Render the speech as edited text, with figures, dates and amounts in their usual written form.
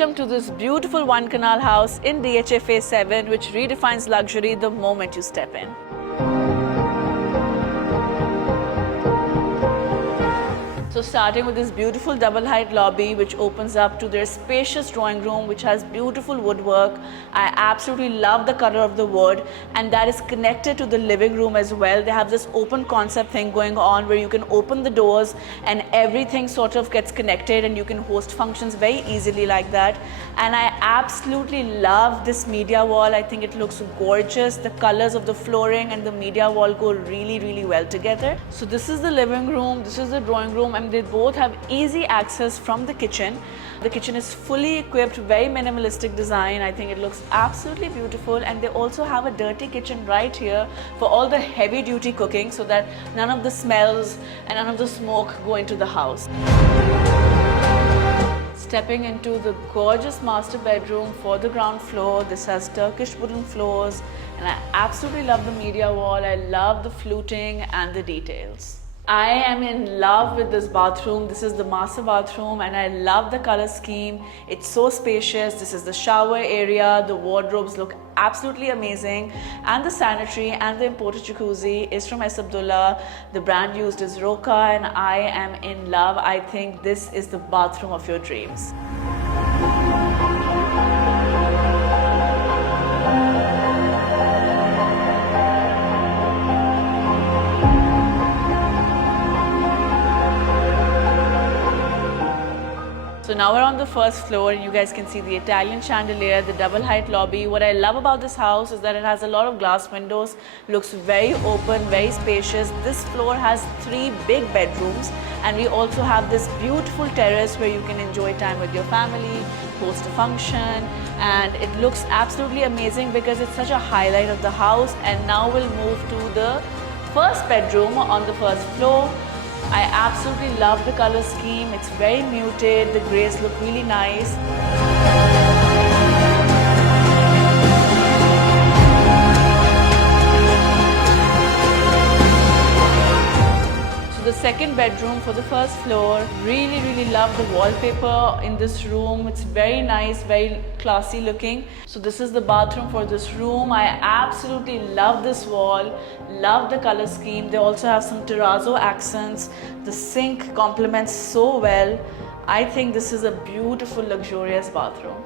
Welcome to this beautiful One Canal house in DHA Phase 7, which redefines luxury the moment you step in. So starting with this beautiful double height lobby which opens up to their spacious drawing room which has beautiful woodwork. I absolutely love the color of the wood, and that is connected to the living room as well. They have this open concept thing going on where you can open the doors and everything sort of gets connected and you can host functions very easily like that. And I absolutely love this media wall. I think it looks gorgeous. The colors of the flooring and the media wall go really well together. So this is the living room, this is the drawing room, and they both have easy access from the kitchen. The kitchen is fully equipped, very minimalistic design. I think it looks absolutely beautiful, and they also have a dirty kitchen right here for all the heavy duty cooking so that none of the smells and none of the smoke go into the house. Stepping into the gorgeous master bedroom for the ground floor. This has Turkish wooden floors, and I absolutely love the media wall. I love the fluting and the details. I am in love with this bathroom. This is the master bathroom and I love the color scheme. It's so spacious. This is the shower area. The wardrobes look absolutely amazing, and the sanitary and the imported jacuzzi is from S. Abdullah. The brand used is Roka, and I am in love. I think this is the bathroom of your dreams. So now we're on the first floor and you guys can see the Italian chandelier, the double height lobby. What I love about this house is that it has a lot of glass windows, looks very open, very spacious. This floor has 3 big bedrooms, and we also have this beautiful terrace where you can enjoy time with your family, host a function, and it looks absolutely amazing because it's such a highlight of the house. And now we'll move to the first bedroom on the first floor. I absolutely love the color scheme. It's very muted. The grays look really nice. So the second bedroom for the first floor. Really love the wallpaper in this room. It's very nice, very classy looking. So this is the bathroom for this room. I absolutely love this wall, love the color scheme. They also have some terrazzo accents. The sink complements so well. I think this is a beautiful, luxurious bathroom.